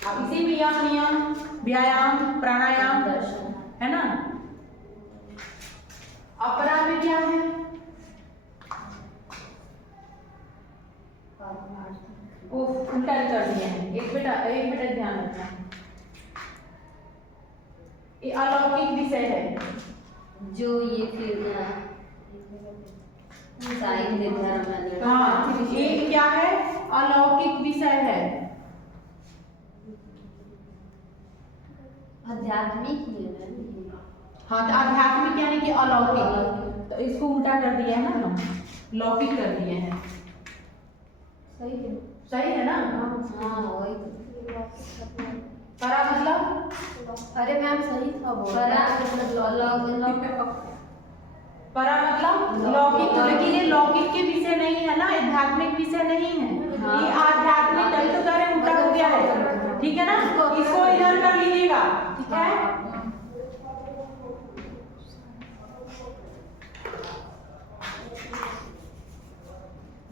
अब इसी में यम नियम व्यायाम प्राणायाम दर्शन है ना। अपरा में क्या है? उल्टा कर दिए हैं। एक बेटा ध्यान रखना, ये अलौकिक विषय है जो ये फिर साइन दे धर्म। हाँ, ये क्या है? अलौकिक विषय है। आध्यात्मिक ही है ना। हाँ, तो आध्यात्मिक यानी कि अलौकिक, तो इसको उल्टा कर दिया है ना, हम लौकिक कर दिए हैं। सही है, सही है ना। हाँ वही। परा मतलब? अरे मैम सही था वो। परा मतलब परा मतलब लौकिक, तो लेकिन ये लौकिक के विषय नहीं है ना, आध्यात्मिक विषय नहीं है। हाँ। ये आध्यात्मिक, तभी तो कह रहे हैं उल्टा हो गया है, ठीक है ना। इसको इधर कर लीजिएगा, ठीक है।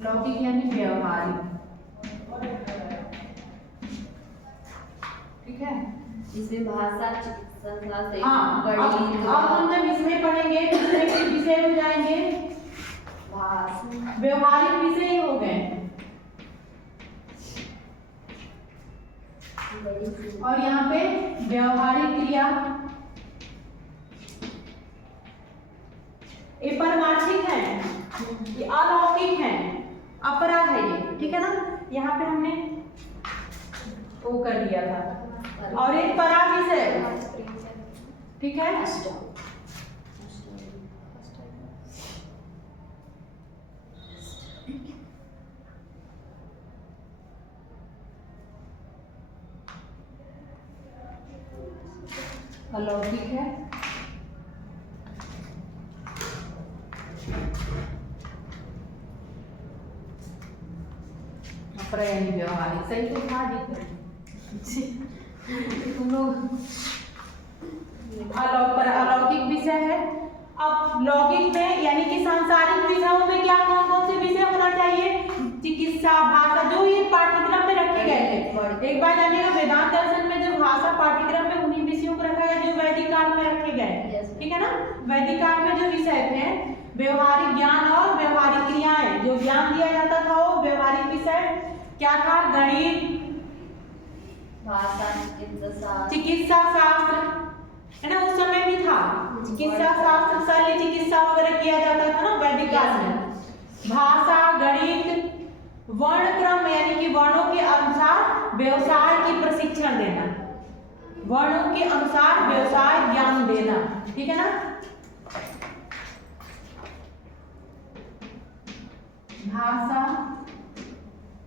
लौकिक यानी व्यवहारिक, ठीक है। इसमें भाषा चिकित्सा से हाँ, अब हम जब इसमें पढ़ेंगे तो इसमें विषय हो जाएंगे भाषा व्यवहारिक विषय हो गए। और यहाँ पे व्यवहारिक क्रिया, ये पारमार्थिक है, ये अलौकिक है, अपरा है ये, ठीक है ना। यहाँ पे हमने वो कर दिया था। और एक परा विषय, ठीक है। अलौकिक है, अपरा यानी व्यवहारिक। सही तो था जी तुम लोग। अलौकिक विषय है। अब लौकिक में यानी कि सांसारिक विषयों में क्या कौन कौन से विषय होना चाहिए? चिकित्सा, भाषा, जो ये पाठ्यक्रम में रखे गए थे। एक बार जानिएगा वेदांत दर्शन में जो भाषा पाठ्यक्रम में उन्हीं विषयों को रखा गया जो वैदिक काल में रखे गए, ठीक है ना। वैदिक काल में जो विषय थे व्यवहारिक ज्ञान और व्यवहारिक क्रियाएं, जो ज्ञान दिया जाता था वो व्यवहारिक विषय क्या था? गणित, भाषा चिकित्सा शास्त्र है ना, उस समय भी था। चिकित्सा शास्त्र, शल्य चिकित्सा वगैरह किया जाता था ना वैदिक काल में। भाषा, गणित, वर्ण क्रम यानी कि वर्णों के अनुसार व्यवसाय की प्रशिक्षण देना, वर्णों के अनुसार व्यवसाय ज्ञान देना, ठीक है ना। भाषा,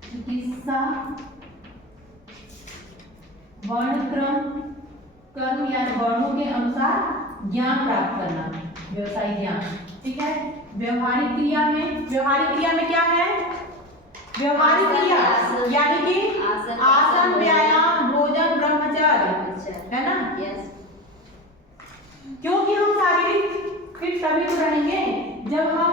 चिकित्सा, वर्ण कर्म या वर्णों के अनुसार ज्ञान प्राप्त करना, व्यवसायिक ज्ञान, ठीक है। व्यवहारिक क्रिया में क्या है? व्यवहारिक क्रिया यानी कि आसन, व्यायाम, भोजन, ब्रह्मचर्य, है ना। क्योंकि हम शारीरिक फिट तभी तो रहेंगे जब हम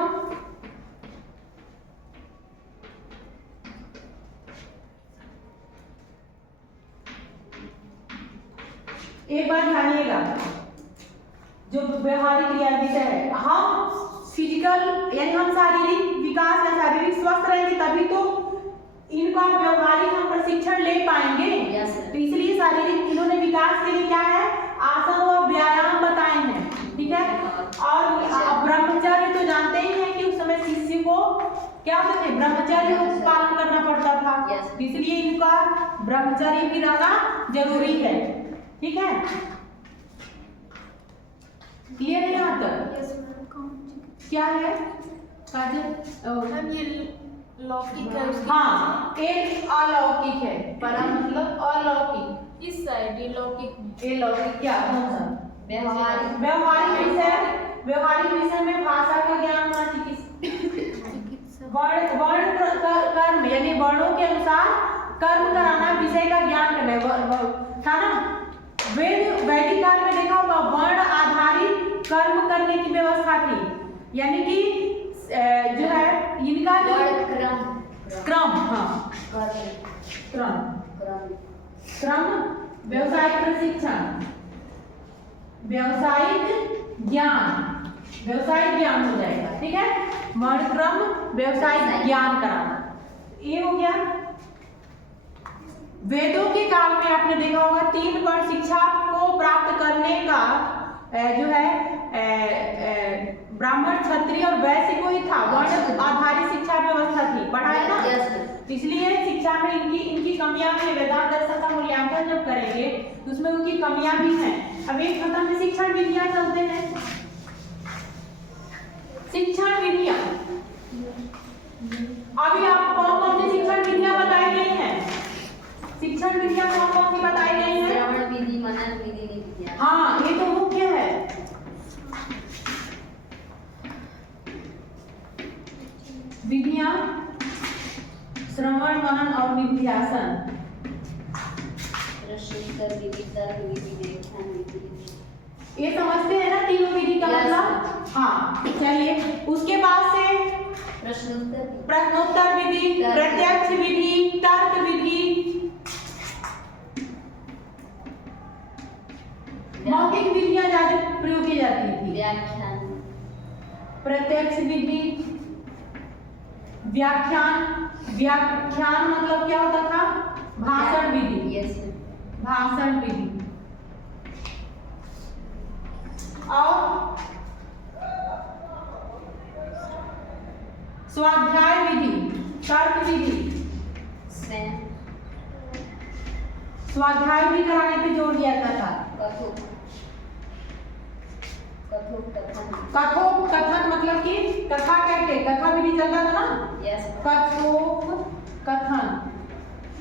एक बार जानिएगा, जो व्यवहारिक क्रिया विषय है, हम फिजिकल यानी हम शारीरिक विकास या शारीरिक स्वस्थ रहेंगे तभी तो इनका व्यवहारिक हम प्रशिक्षण ले पाएंगे। तो इसलिए शारीरिक इन्होंने विकास के लिए क्या है? आसन व व्यायाम बताए हैं, ठीक है। और ब्रह्मचर्य तो जानते ही हैं कि उस समय शिष्य को क्या होते थे? ब्रह्मचर्य पालन करना पड़ता था, इसलिए इनका ब्रह्मचर्य भी रहना जरूरी है, ठीक है। क्लियर है यहाँ तक? क्या है काजल? मैम ये लौकिक है उसके हाँ, एक अलौकिक है। परा मतलब अलौकिक। पीछे। इस साइड ये लौकिक ये लौकिक क्या कौन सा? व्यवहारिक व्यवहारिक विषय में भाषा का ज्ञान होना चिकित्सा। वर्ण कर्म यानी वर्णों के अनुसार कर्म कराना, विषय का ज्ञान करना था ना। वैदिक काल में देखा होगा वर्ण आधारित कर्म करने की व्यवस्था थी, यानी कि जो है इनका जो क्रम, हाँ क्रम व्यवसायिक प्रशिक्षण, व्यावसायिक ज्ञान हो जाएगा, ठीक है। वर्ण क्रम व्यवसायिक ज्ञान कराना, ये हो गया। वेदों के काल में आपने देखा होगा 3 वर्ण शिक्षा को प्राप्त करने का जो है ब्राह्मण, क्षत्रिय और वैश्य को ही था। वर्ण आधारित शिक्षा व्यवस्था थी, पढ़ा है ना। इसलिए शिक्षा में इनकी कमियां भी, वेदांत दर्शन का मूल्यांकन जब करेंगे तो उसमें उनकी कमियां भी हैं। अब एक खत्म में शिक्षण विधियां चलते हैं। शिक्षण विधियां अभी आप कौन सी शिक्षण विधियां बताई गई हैं? शिक्षण विधियां कौन सी बताई गई हैं? श्रवण विधि, मनन विधि, नित्य। हाँ, ये तो मुख्य है। विधियां श्रवण, मनन और निध्यासन। प्रश्नोत्तर विधि, तर्क विधि, व्याख्यान विधि। ये समझते हैं ना तीनों विधि का मतलब? हाँ, चलिए उसके बाद से प्रश्नोत्तर विधि, प्रत्यक्ष विधि, तर्क विधि, मौखिक विधियां ज्यादा प्रयोग की जाती थी। व्याख्यान, प्रत्यक्ष विधि, व्याख्यान मतलब क्या होता था? भाषण विधि, भाषण विधि। और स्वाध्याय विधि, तर्क विधि। स्वाध्याय भी कराने पे जोर दिया जाता था। कथोपकथन मतलब कि कथा कहते, कथा विधि चलता था ना। कथोपकथन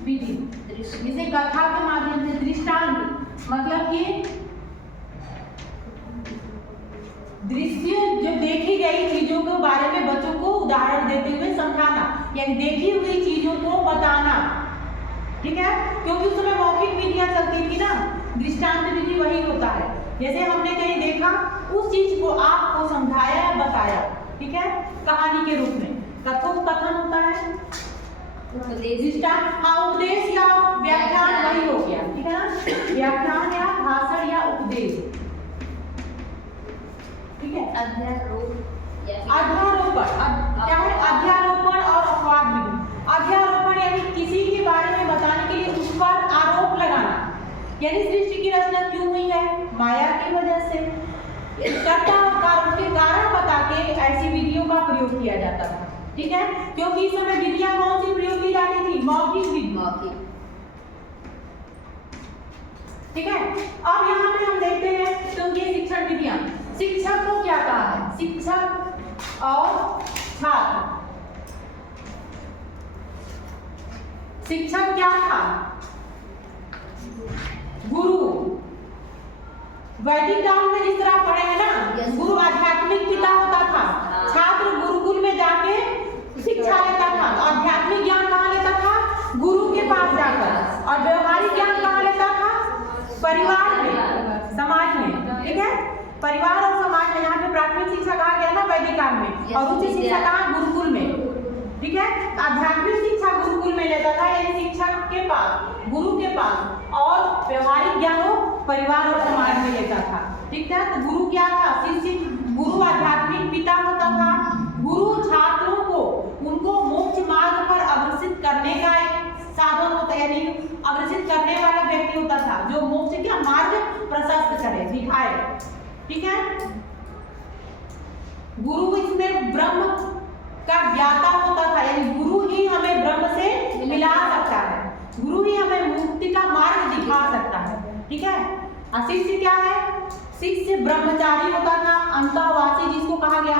विधि, जिसे कथा के माध्यम से दृष्टांत मतलब कि दृश्य जो देखी गई चीजों के बारे में बच्चों को उदाहरण देते हुए समझाना, यानी देखी हुई चीजों को बताना, ठीक है। क्योंकि उस समय मौखिक विधियां चलती थी ना, दृष्टांत विधि वही होता है। जैसे हमने कहीं देखा उस चीज को आपको समझाया, बताया, ठीक है, कहानी के रूप में। कथोपकथन होता है, दृष्टांत, उपदेश या व्याख्यान वही हो गया, ठीक है ना। व्याख्यान या भाषण या उपदेश, ठीक है। अध्यारोपण क्या है? अध्यारोपण और अपवाद विधि। अध्यारोपण यानी किसी के बारे में बताने के लिए उस पर आरोप लगाना, यानी सृष्टि की रचना क्यों हुई है? माया की वजह से। उसके कारण बता के ऐसी विधियों का प्रयोग किया जाता था, ठीक है। क्योंकि इस समय विधियां कौन सी प्रयोग की जाती थी? मौखिक विधि, ठीक है। अब यहाँ पे हम देखते हैं तो ये शिक्षण विधियां, शिक्षक को क्या कहा है? शिक्षक और छात्र। शिक्षक क्या था? गुरु। वैदिक काल में जिस तरह पढ़े हैं ना, गुरु आध्यात्मिक पिता होता था। छात्र गुरुकुल में जाके शिक्षा लेता था। आध्यात्मिक ज्ञान कहाँ लेता था? गुरु के पास जाकर। और व्यवहारिक ज्ञान कहाँ लेता था? परिवार में, समाज में, ठीक है। परिवार और समाज में, यहाँ पे प्राथमिक शिक्षा कहा गया ना वैदिक काल में, और उच्च शिक्षा कहाँ? गुरुकुल में, ठीक है। आध्यात्मिक शिक्षा गुरुकुल में लेता था, यानी शिक्षक के पास, गुरु के पास, और व्यवहारिक ज्ञान वो परिवार और समाज में लेता था, ठीक है। तो गुरु क्या था? शिष्य। गुरु आध्यात्मिक पिता होता था। गुरु छात्रों को, उनको मोक्ष मार्ग पर अग्रसित करने का एक साधन होता है, यानी अग्रसित करने वाला व्यक्ति होता था, जो मोक्ष का मार्ग प्रशस्त करे, दिखाए, ठीक है। गुरु इसमें ब्रह्म का ज्ञाता होता था, यानी गुरु ही हमें ब्रह्म से मिला सकता है, गुरु ही हमें मुक्ति का मार्ग दिखा सकता है, ठीक है। शिष्य क्या है? शिष्य ब्रह्मचारी होता था, अंतःवासी जिसको कहा गया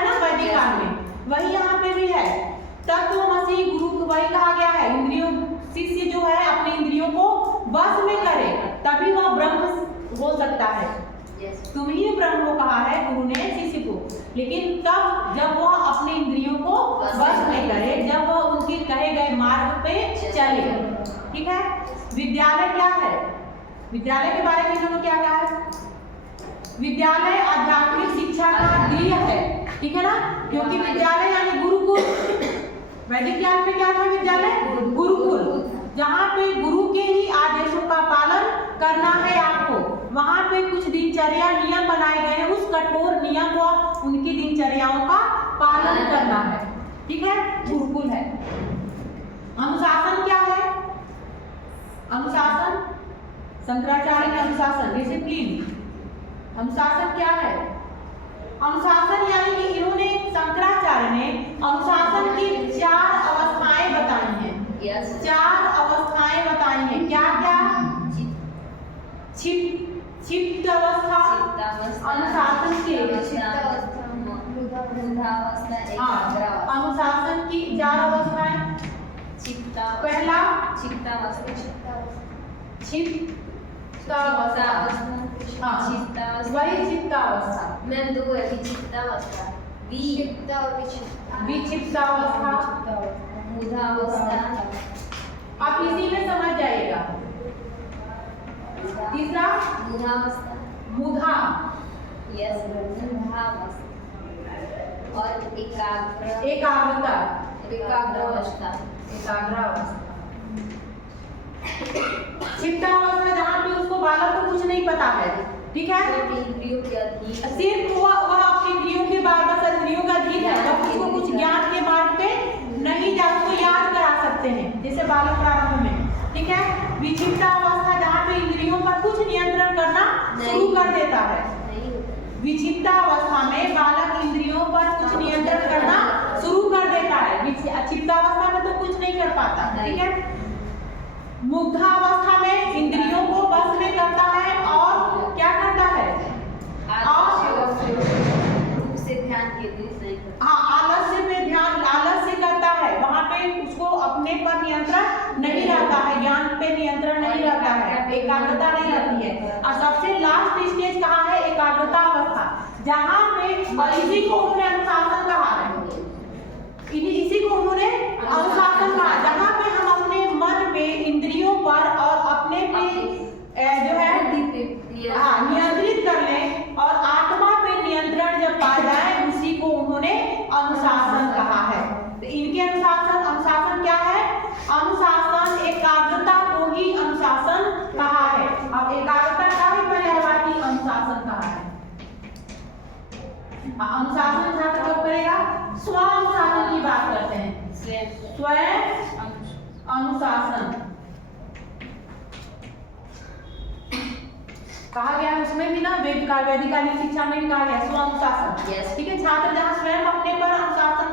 ना वैदिक काल में, वही यहाँ पे भी है। तत्वमसि गुरु वही कहा गया है, इंद्रियों शिष्य जो है अपनी इंद्रियों को वश में करे तभी वह ब्रह्म हो सकता है। तुम ही ब्रह्म को कहा है गुरु ने शिष्य को, लेकिन तब जब वह अपनी इंद्रियों को वश में करे, जब वह उनके कहे गए मार्ग पे चले। ठीक है। विद्यालय क्या है? विद्यालय के बारे में इन्होंने क्या कहा है? विद्यालय आध्यात्मिक शिक्षा का गृह है। ठीक है ना, क्योंकि विद्यालय यानी गुरुकुल। वैदिक काल में क्या था विद्यालय? गुरुकुल, जहाँ पे गुरु के ही आदेशों का पालन करना है आपको। वहाँ पे कुछ दिनचर्या नियम बनाए गए हैं, उस कठोर नियम व उनकी दिनचर्याओं का पालन करना है। ठीक है, गुरुकुल है। अनुशासन क्या है? अनुशासन, शंकराचार्य ने अनुशासन, डिसिप्लिन। अनुशासन क्या है? अनुशासन यानी कि इन्होंने शंकराचार्य ने अनुशासन की 4 अवस्थाएं बताई हैं। 4 अवस्थाएं बताई हैं। क्या क्या? क्षिप्त अवस्था, अनुशासन की अनुशासन की 4 अवस्थाएं। पहला वही चित्तावस्था, विक्षिप्तावस्था, आप इसी में समझ जाइएगा। तीसरा मुधा, और एकाग्रता, एकाग्रावस्था। चित्तावस्था जहाँ पे उसको बालक को कुछ नहीं पता है। ठीक है, इंद्रियों के अधीन, सिर्फ वह अपनी इंद्रियों के बस इंद्रियों का अधीन है। जब उसको कुछ ज्ञान के मार्ग पे नहीं जा, उसको याद करा सकते हैं जैसे बालक प्रारंभ में। ठीक है, विक्षिप्तावस्था जहाँ पे इंद्रियों पर कुछ नियंत्रण करना शुरू कर देता है। विक्षिप्तावस्था में बालक इंद्रियों पर कुछ नियंत्रण करना शुरू कर देता है। चित्तावस्था में तो कुछ नहीं कर पाता। ठीक है, मुग्धावस्था में इंद्रियों को बस में करता है और क्या करता है? आलस्य पे ध्यान, आलस्य करता है। वहाँ पे उसको अपने पर नियंत्रण नहीं रहता है, ज्ञान पे नियंत्रण नहीं रहता है, एकाग्रता नहीं रहती है। और सबसे लास्ट स्टेज कहाँ है? एकाग्रता अवस्था, जहाँ पे, और इसी को उन्होंने अनुशासन कहा है। इसी को उन्होंने अनुशासन कहा, जहाँ पे हम अपने मन में, इंद्रियों पर और अपने पे जो है नियंत्रित कर लें और आत्मा पे नियंत्रण जब पा जाए, उसी को उन्होंने अनुशासन कहा है। तो इनके अनुशासन क्या है? अनुशासन एकाग्रता को ही अनुशासन कहा है। अब एकाग्रता का भी पर्यायवाची अनुशासन कहा है। अनुशासन छात्र कब करेगा? स्व अनुशासन की बात करते हैं। स्वयं अनुशासन कहा गया है, उसमें भी ना वैदिकालीन शिक्षा में भी कहा गया स्व अनुशासन। ठीक है, छात्र जहाँ स्वयं अपने पर अनुशासन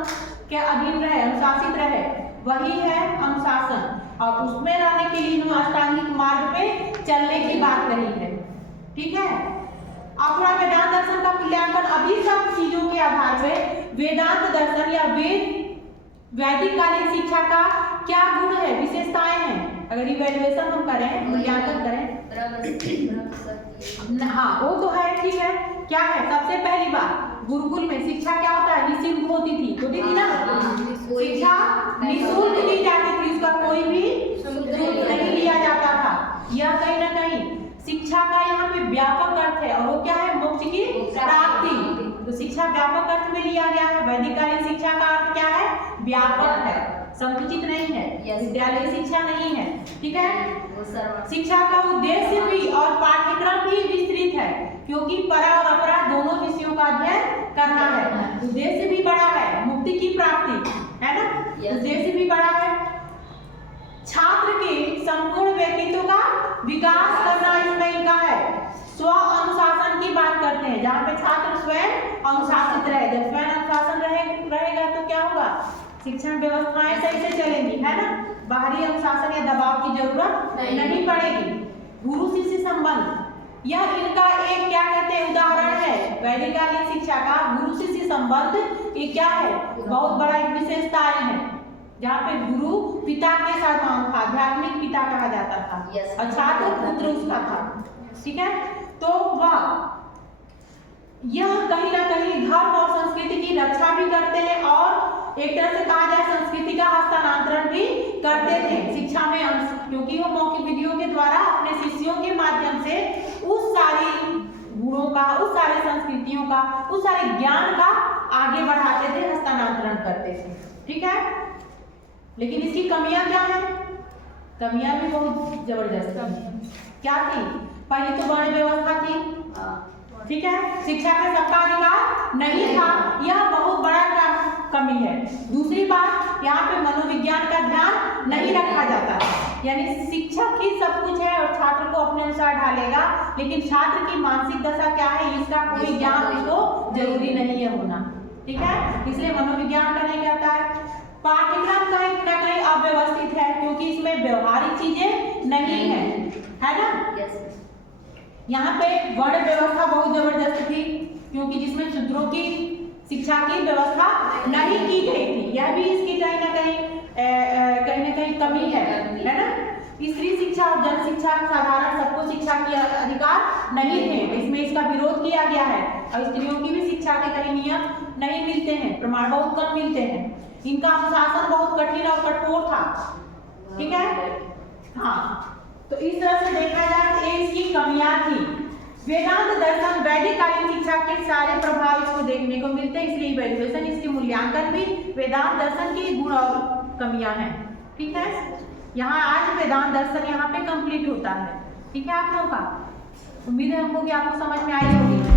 के अधीन रहे, अनुशासित रहे, वही है अनुशासन। और उसमें रहने के लिए अष्टांगिक मार्ग पे चलने की बात कही है। ठीक है, अब थोड़ा वेदांत दर्शन का मूल्यांकन। अभी सब चीजों के आधार पे वेदांत दर्शन या वैदिक कालीन शिक्षा का क्या गुण है, विशेषताएं हैं, अगर इवैल्यूएशन हम करें, मूल्यांकन करें। हाँ, वो तो है। ठीक है, क्या है? सबसे पहली बात, गुरुकुल में शिक्षा क्या होता है? निःशुल्क होती थी ना? शिक्षा निःशुल्क दी जाती थी, उसका कोई भी शुल्क नहीं लिया जाता था। यह कहीं ना कहीं शिक्षा का यहाँ पे व्यापक अर्थ है, और वो क्या है? मोक्ष की प्राप्ति। तो शिक्षा व्यापक अर्थ में लिया गया है। वैदिकालीन शिक्षा का अर्थ क्या है? व्यापक है, संकुचित नहीं है, विद्यालय शिक्षा नहीं है। ठीक है, शिक्षा का उद्देश्य भी और पाठ्यक्रम भी विस्तृत है, क्योंकि परा और अपरा दोनों विषयों का अध्ययन करना है। उद्देश्य भी बड़ा है, मुक्ति की प्राप्ति है ना, उद्देश्य भी बड़ा है। छात्र के संपूर्ण व्यक्तित्व का विकास करना इसमें इनका है। स्व अनुशासन की बात करते हैं, जहाँ पे छात्र स्वयं अनुशासित रहे। जब स्वयं अनुशासन रहेगा तो क्या होगा? शिक्षण व्यवस्थाएं सही से चलेंगी, है ना, बाहरी अनुशासन या दबाव की जरूरत नहीं पड़ेगी। गुरु शिष्य संबंध, यह इनका एक क्या कहते हैं उदाहरण है। वैदिककालीन शिक्षा का गुरु शिष्य संबंध ये क्या है, बहुत बड़ा एक विशेषताएं है, जहाँ पे गुरु पिता के समान था, आध्यात्मिक पिता कहा जाता था और छात्र पुत्र उसका था। ठीक है, तो वह यह कहीं ना कहीं धर्म और संस्कृति की रक्षा भी करते हैं और एक तरह से कहा जाए संस्कृति का हस्तांतरण भी करते थे शिक्षा में अंश, क्योंकि वो मौखिक विधियों के द्वारा अपने शिष्यों के माध्यम से उस सारी गुणों का, उस सारी संस्कृतियों का, उस सारे ज्ञान का आगे बढ़ाते थे, हस्तांतरण करते थे। ठीक है, लेकिन इसकी कमियां क्या है? कमियां भी बहुत जबरदस्त क्या थी? पहली तो वर्ण व्यवस्था थी, ठीक है, शिक्षा का सबका अधिकार नहीं था, यह बहुत बड़ा कमी है। दूसरी बात, यहाँ पे मनोविज्ञान का ध्यान नहीं रखा जाता है, यानी शिक्षक ही सब कुछ है और छात्र को अपने अनुसार ढालेगा, लेकिन छात्र की मानसिक दशा क्या है इसका कोई ज्ञान उसको जरूरी नहीं है होना। ठीक है, इसलिए मनोविज्ञान का नहीं कहता है। पाठ्यक्रम कहीं ना कहीं अव्यवस्थित है, क्योंकि इसमें व्यवहारिक चीजें नहीं है ना। यहाँ पे वर्ण व्यवस्था बहुत जबरदस्त थी, क्योंकि जिसमें शूद्रों की शिक्षा की व्यवस्था नहीं की गई थी, यह भी इसकी कहीं ना कहीं कमी है ना। स्त्री शिक्षा और जन शिक्षा साधारण सबको शिक्षा के अधिकार नहीं थे, इसमें इसका विरोध किया गया है और स्त्रियों की भी शिक्षा के कई नियम नहीं मिलते हैं, प्रमाण बहुत कम मिलते हैं, इनका अनुशासन बहुत कठिन और कठोर था। ठीक है, हाँ, तो इस तरह से देखा जाए तो ये इसकी कमियां थी। वेदांत दर्शन वैदिककालीन शिक्षा के सारे प्रभाव इसको देखने को मिलते हैं, इसलिए इवैल्यूएशन इसके मूल्यांकन भी वेदांत दर्शन की गुण और कमियां हैं। ठीक है, यहाँ आज वेदांत दर्शन यहाँ पे कंप्लीट होता है। ठीक है आप लोगों का, उम्मीद है हमको कि आपको समझ में आई होगी।